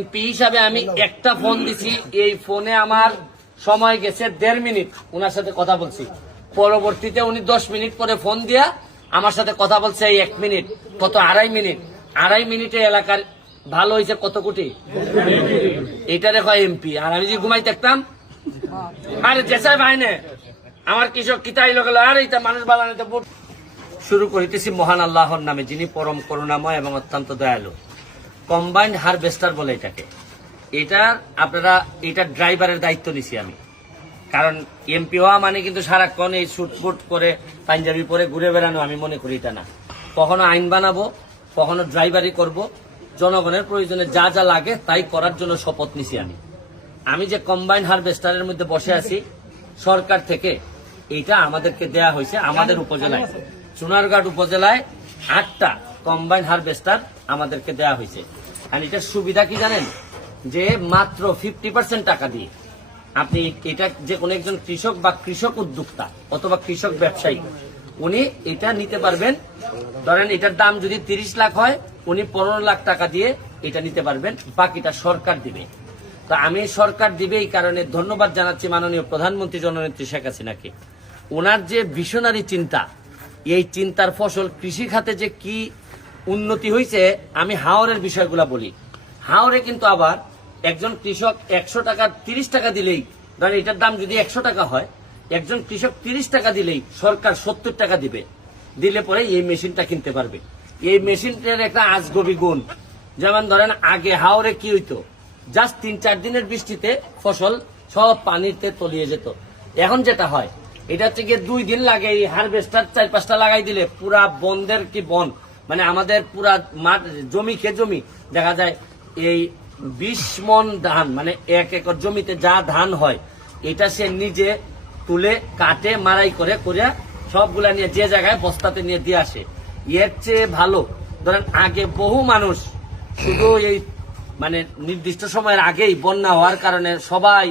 MP হিসাবে আমি একটা ফোন দিছি এই ফোনে আমার সময় গেছে দেড় মিনিট সাথে কথা বলছি পরবর্তীতে উনি দশ মিনিট পরে ফোন দিয়া আমার সাথে কথা বলছে এই এক মিনিট কত আড়াই মিনিট আড়াই মিনিটে এলাকার ভালো হয়েছে কত কোটি এটা দেখো এমপি আর আমি যদি ঘুমাই থাকতাম আরে ভাইনে আমার কৃষক কিতাই লগে আর এইটা মানুষ বালানিতে শুরু করিতেছি মহান আল্লাহর নামে যিনি পরম করুণাময় এবং অত্যন্ত দয়ালু কম্বাইন্ড হারভেস্টার বলে এটাকে এটা আপনারা এটা ড্রাইভারের দায়িত্ব নিছি আমি কারণ এমপি হওয়া মানে কিন্তু সারাক্ষণ এই শুটফুট করে পাঞ্জাবি পরে ঘুরে বেড়ানো আমি মনে করি এটা না কখনো আইন বানাবো কখনো ড্রাইভারি করব জনগণের প্রয়োজনে যা যা লাগে তাই করার জন্য শপথ নিছি আমি আমি যে কম্বাইন্ড হারভেস্টারের মধ্যে বসে আছি সরকার থেকে এটা আমাদেরকে দেয়া হয়েছে আমাদের উপজেলায় সোনারঘাট উপজেলায় আটটা কম্বাইন্ড হারভেস্টার আমাদেরকে দেয়া হয়েছে আর এটার সুবিধা কি জানেন যে মাত্র ফিফটি পার্সেন্ট টাকা দিয়ে আপনি এটা যে কোনো একজন কৃষক বা কৃষক উদ্যোক্তা অথবা কৃষক ব্যবসায়ী উনি এটা নিতে পারবেন ধরেন এটার দাম যদি তিরিশ লাখ হয় উনি পনেরো লাখ টাকা দিয়ে এটা নিতে পারবেন বাকিটা সরকার দিবে তো আমি সরকার দিবে এই কারণে ধন্যবাদ জানাচ্ছি মাননীয় প্রধানমন্ত্রী জননেত্রী শেখ হাসিনাকে ওনার যে ভিশনারি চিন্তা এই চিন্তার ফসল কৃষি খাতে যে কি উন্নতি হয়েছে আমি হাওরের বিষয়গুলা বলি হাওরে কিন্তু আবার একজন কৃষক একশো টাকা তিরিশ টাকা দিলেই ধরেন এটার দাম যদি একশো টাকা হয় একজন কৃষক তিরিশ টাকা দিলেই সরকার সত্তর টাকা দিবে দিলে পরে এই মেশিনটা কিনতে পারবে এই মেশিনটার একটা আজগবি গুণ যেমন ধরেন আগে হাওরে কি হইতো জাস্ট তিন চার দিনের বৃষ্টিতে ফসল সব পানিতে তলিয়ে যেত এখন যেটা হয় এটা থেকে দুই দিন লাগে এই হারভেস্টার চার পাঁচটা লাগাই দিলে পুরা বন্ধের কি বন মানে আমাদের পুরা মাঠ জমি খে জমি দেখা যায় এই বিশ মন ধান মানে এক একর জমিতে যা ধান হয় এটা সে নিজে তুলে কাটে মারাই করে করে সবগুলা নিয়ে যে জায়গায় বস্তাতে নিয়ে দিয়ে আসে এর চেয়ে ভালো ধরেন আগে বহু মানুষ শুধু এই মানে নির্দিষ্ট সময়ের আগেই বন্যা হওয়ার কারণে সবাই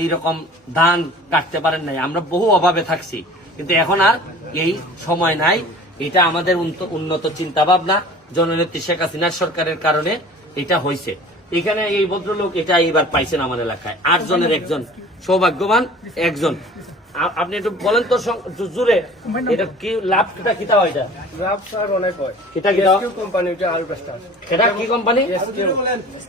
এই রকম ধান কাটতে পারেন নাই আমরা বহু অভাবে থাকছি কিন্তু এখন আর এই সময় নাই এটা আমাদের উন্নত চিন্তা ভাবনা জননেত্রী শেখ হাসিনার সরকারের কারণে এটা হয়েছে এখানে এই ভদ্রলোক এটা এইবার পাইছেন আমার এলাকায় আট জনের একজন সৌভাগ্যবান একজন আপনি একটু বলেন তো জুড়ে এটা কি লাভটা কিতা হয় এটা লাভ স্যার অনেক হয় কিতা কিতা কোম্পানি এটা আর আরবেস্টার এটা কি কোম্পানি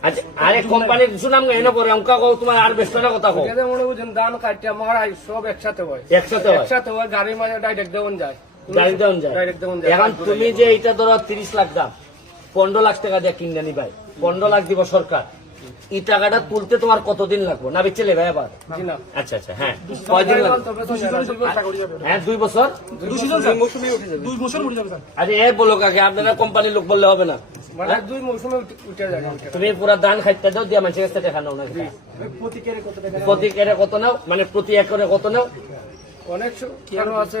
আচ্ছা আরে কোম্পানি কিছু নাম এনে পরে অঙ্কা কও তোমার আর আরবেস্টার কথা কও এটা মনে বুঝেন দান কাটিয়া মারাই সব একসাথে হয় একসাথে হয় একসাথে হয় গাড়ি মাঝে ডাইরেক্ট দেওন যায় এখন তুমি যে এটা ধরো তিরিশ লাখ দাম পনেরো লাখ টাকা দিয়ে কিনে ভাই পনেরো লাখ দিব সরকার এই টাকাটা তুলতে তোমার কতদিন লাগবে না বেচে লেবে আবার আচ্ছা আচ্ছা হ্যাঁ হ্যাঁ দুই বছর আরে এ বলো কাকে আপনারা কোম্পানির লোক বললে হবে না মানে হ্যাঁ? তুমি পুরা ধান খাইতে দাও দিয়া মানুষের কাছে দেখা নাও না প্রতি কেরে কত নাও মানে প্রতি একরে কত নাও অনেক আছে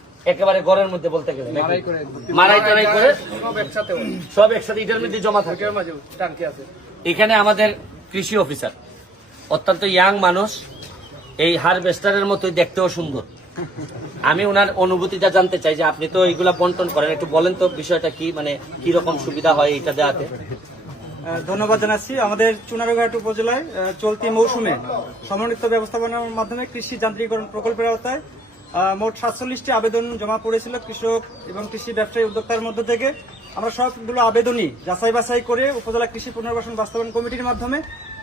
একেবারে ঘরের মধ্যে বলতে গেলে মারাই টারাই করে সব একসাথে ইটার মধ্যে জমা থাকে এখানে আমাদের কৃষি অফিসার অত্যন্ত ইয়াং মানুষ এই হারভেস্টারের মতো দেখতেও সুন্দর আমি ওনার অনুভূতিটা জানতে চাই যে আপনি তো এইগুলা বন্টন করেন একটু বলেন তো বিষয়টা কি মানে কি রকম সুবিধা হয় এটা দেওয়াতে ধন্যবাদ জানাচ্ছি আমাদের চুনারঘাট উপজেলায় চলতি মৌসুমে সমন্বিত ব্যবস্থাপনার মাধ্যমে কৃষি যান্ত্রিকরণ প্রকল্পের আওতায় মোট সাতচল্লিশটি আবেদন জমা পড়েছিল কৃষক এবং কৃষি ব্যবসায়ী উদ্যোক্তার মধ্য থেকে আমরা সবগুলো আবেদনই যাচাই বাছাই করে উপজেলা কৃষি পুনর্বাসন বাস্তবায়ন কমিটির মাধ্যমে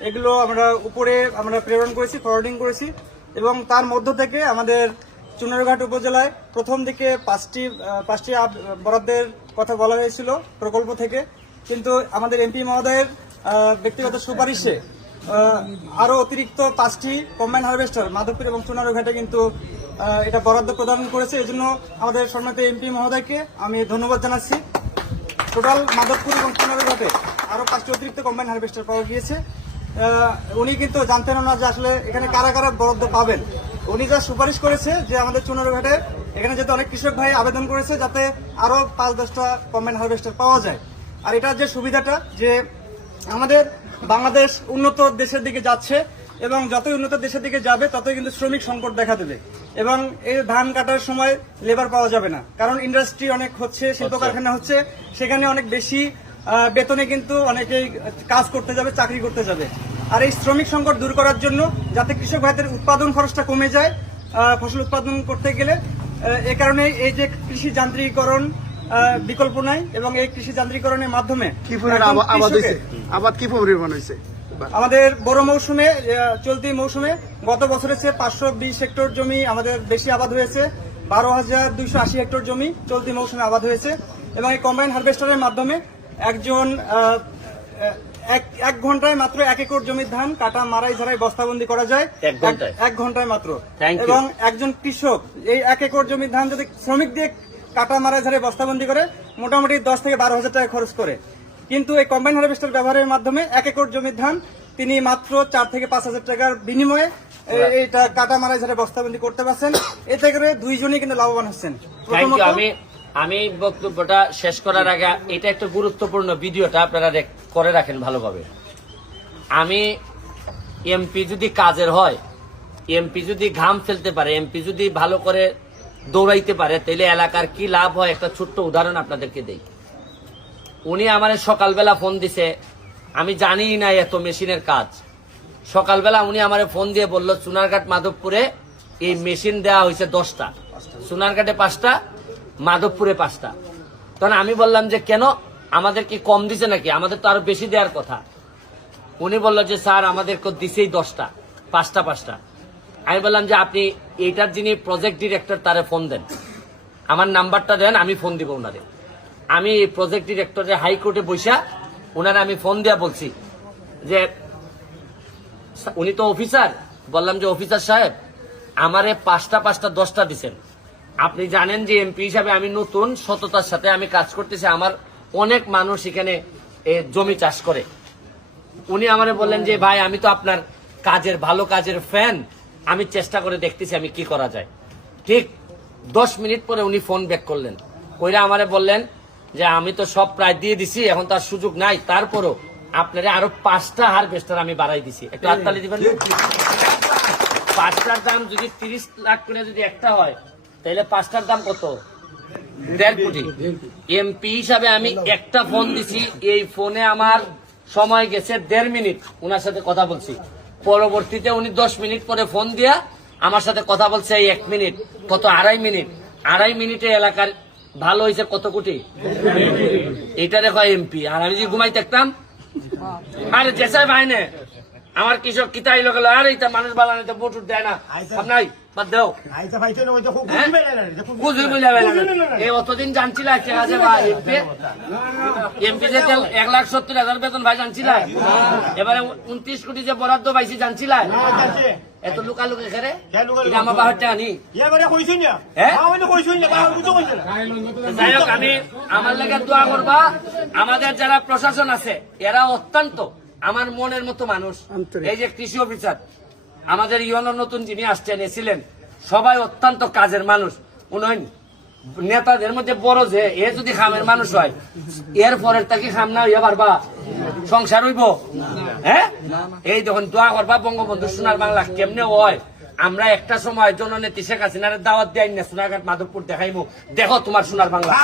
এগুলো আমরা উপরে আমরা প্রেরণ করেছি ফরওয়ার্ডিং করেছি এবং তার মধ্য থেকে আমাদের চুনারঘাট উপজেলায় প্রথম দিকে পাঁচটি পাঁচটি বরাদ্দের কথা বলা হয়েছিল প্রকল্প থেকে কিন্তু আমাদের এমপি মহোদয়ের ব্যক্তিগত সুপারিশে আরও অতিরিক্ত পাঁচটি কম্বাইন হারভেস্টার মাধবপুর এবং চুনারঘাটে কিন্তু এটা বরাদ্দ প্রদান করেছে এজন্য আমাদের সম্মানিত এমপি মহোদয়কে আমি ধন্যবাদ জানাচ্ছি টোটাল মাধবপুর এবং ঘাটে আরও পাঁচটি অতিরিক্ত কম্বাইন হারভেস্টার পাওয়া গিয়েছে উনি কিন্তু জানতেন না যে আসলে এখানে কারা কারা বরাদ্দ পাবেন উনি যা সুপারিশ করেছে যে আমাদের ঘাটে এখানে যেতে অনেক কৃষক ভাই আবেদন করেছে যাতে আরও পাঁচ দশটা কম্বাইন হারভেস্টার পাওয়া যায় আর এটার যে সুবিধাটা যে আমাদের বাংলাদেশ উন্নত দেশের দিকে যাচ্ছে এবং যতই উন্নত দেশের দিকে যাবে ততই কিন্তু শ্রমিক সংকট দেখা দেবে এবং এই ধান কাটার সময় লেবার পাওয়া যাবে না কারণ ইন্ডাস্ট্রি অনেক হচ্ছে শিল্প কারখানা হচ্ছে সেখানে অনেক বেশি বেতনে কিন্তু অনেকেই কাজ করতে যাবে চাকরি করতে যাবে আর এই শ্রমিক সংকট দূর করার জন্য যাতে কৃষক ভাইদের উৎপাদন খরচটা কমে যায় ফসল উৎপাদন করতে গেলে এ কারণে এই যে কৃষি যান্ত্রিকীকরণ বিকল্প নাই এবং এই কৃষি যান্ত্রিকীকরণের মাধ্যমে কি আবাদ হয়েছে আবাদ কি পরিমাণ হয়েছে আমাদের বড় মৌসুমে চলতি মৌসুমে গত বছরের চেয়ে পাঁচশো বিশ হেক্টর জমি আমাদের বেশি আবাদ হয়েছে বারো হাজার দুইশো আশি হেক্টর জমি চলতি মৌসুমে আবাদ হয়েছে এবং এই কম্বাইন হারভেস্টারের মাধ্যমে একজন এক ঘন্টায় মাত্র এক একর জমির ধান কাটা মারাই ঝাড়াই বস্তাবন্দি করা যায় এক ঘন্টায় মাত্র এবং একজন কৃষক এই এক একর জমির ধান যদি শ্রমিক দিয়ে কাটা মারাই ঝাড়াই বস্তাবন্দি করে মোটামুটি দশ থেকে বারো হাজার টাকা খরচ করে কিন্তু এই কম্বাইন হারভেস্টার ব্যবহারের মাধ্যমে এক একর জমির ধান তিনি মাত্র চার থেকে পাঁচ হাজার টাকার বিনিময়ে হ্যাঁ। এইটা কাটা ঝাড়ে বস্তাবন্দি করতে পারছেন এতে করে দুইজনই কিন্তু লাভবান হচ্ছেন আমি বক্তব্যটা শেষ করার আগে এটা একটা গুরুত্বপূর্ণ ভিডিওটা আপনারা করে রাখেন ভালোভাবে আমি এমপি যদি কাজের হয় এমপি যদি ঘাম ফেলতে পারে এমপি যদি ভালো করে দৌড়াইতে পারে তাহলে এলাকার কি লাভ হয় একটা ছোট্ট উদাহরণ আপনাদেরকে দেয় উনি আমার সকালবেলা ফোন দিছে আমি জানি না এত মেশিনের কাজ সকালবেলা উনি আমার ফোন দিয়ে বলল সোনারঘাট মাধবপুরে এই মেশিন দেওয়া হয়েছে দশটা সোনারঘাটে পাঁচটা মাধবপুরে পাঁচটা তখন আমি বললাম যে কেন আমাদের কি কম দিছে নাকি আমাদের তো আরো বেশি দেওয়ার কথা উনি বললো যে স্যার আমাদের দিছেই দশটা পাঁচটা পাঁচটা আমি বললাম যে আপনি এইটার যিনি প্রজেক্ট ডিরেক্টর তারে ফোন দেন আমার নাম্বারটা দেন আমি ফোন দিব ওনাদের আমি এই প্রজেক্ট ডিরেক্টরে হাইকোর্টে বৈশা ওনারা আমি ফোন দেওয়া বলছি যে উনি তো অফিসার বললাম যে অফিসার সাহেব আমারে পাঁচটা পাঁচটা দশটা দিচ্ছেন আপনি জানেন যে এমপি হিসাবে আমি নতুন সততার সাথে আমি কাজ করতেছি আমার অনেক মানুষ এখানে জমি চাষ করে উনি আমারে বললেন যে ভাই আমি তো আপনার কাজের ভালো কাজের ফ্যান আমি চেষ্টা করে দেখতেছি আমি কি করা যায় ঠিক দশ মিনিট পরে উনি ফোন ব্যাক করলেন কইরা আমারে বললেন যে আমি তো সব প্রায় দিয়ে দিছি এখন তার সুযোগ নাই তারপরও আপনারা আরো পাঁচটা হারভেস্টার আমি বাড়াই দিছি একটু হাততালি দিবেন পাঁচটার দাম যদি তিরিশ লাখ করে যদি একটা হয় তাহলে পাঁচটার দাম কত দেড় কোটি এমপি হিসাবে আমি একটা ফোন দিছি এই ফোনে আমার সময় গেছে দেড় মিনিট ওনার সাথে কথা বলছি পরবর্তীতে উনি দশ মিনিট পরে ফোন দিয়া আমার সাথে কথা বলছে এই এক মিনিট কত আড়াই মিনিট আড়াই মিনিটে এলাকার ভালো হয়েছে কত কোটি এটা কয় এমপি আর আমি যদি ঘুমাই থাকতাম আরে চেষাই ভাইনে আমার কৃষক কিতাই লোক আর এইটা মানুষ বালা নাই ভোট দেয় না আপনাই যে এক লাখ বেতন ভাই হ্যাঁ। এবারে উনত্রিশ কোটি যে বরাদ্দ পাইছি জানছিল এত লুকা লুকি করে আমার বাহারটা আনি মানে যাই হোক আমি আমার লাগে দোয়া করবা আমাদের যারা প্রশাসন আছে এরা অত্যন্ত আমার মনের মতো মানুষ এই যে কৃষি অফিসার আমাদের ইউনোর নতুন যিনি আসছেন এসিলেন সবাই অত্যন্ত কাজের মানুষ উনি নেতাদের মধ্যে বড় যে এ যদি খামের মানুষ হয় এর পরের তাকে খাম না হইয়া পারবা সংসার হইব হ্যাঁ এই দেখুন দোয়া করবা বঙ্গবন্ধু সোনার বাংলা কেমনে হয় আমরা একটা সময় জননেত্রী শেখ হাসিনার দাওয়াত দেয় না সোনাঘাট মাধবপুর দেখাইব দেখো তোমার সোনার বাংলা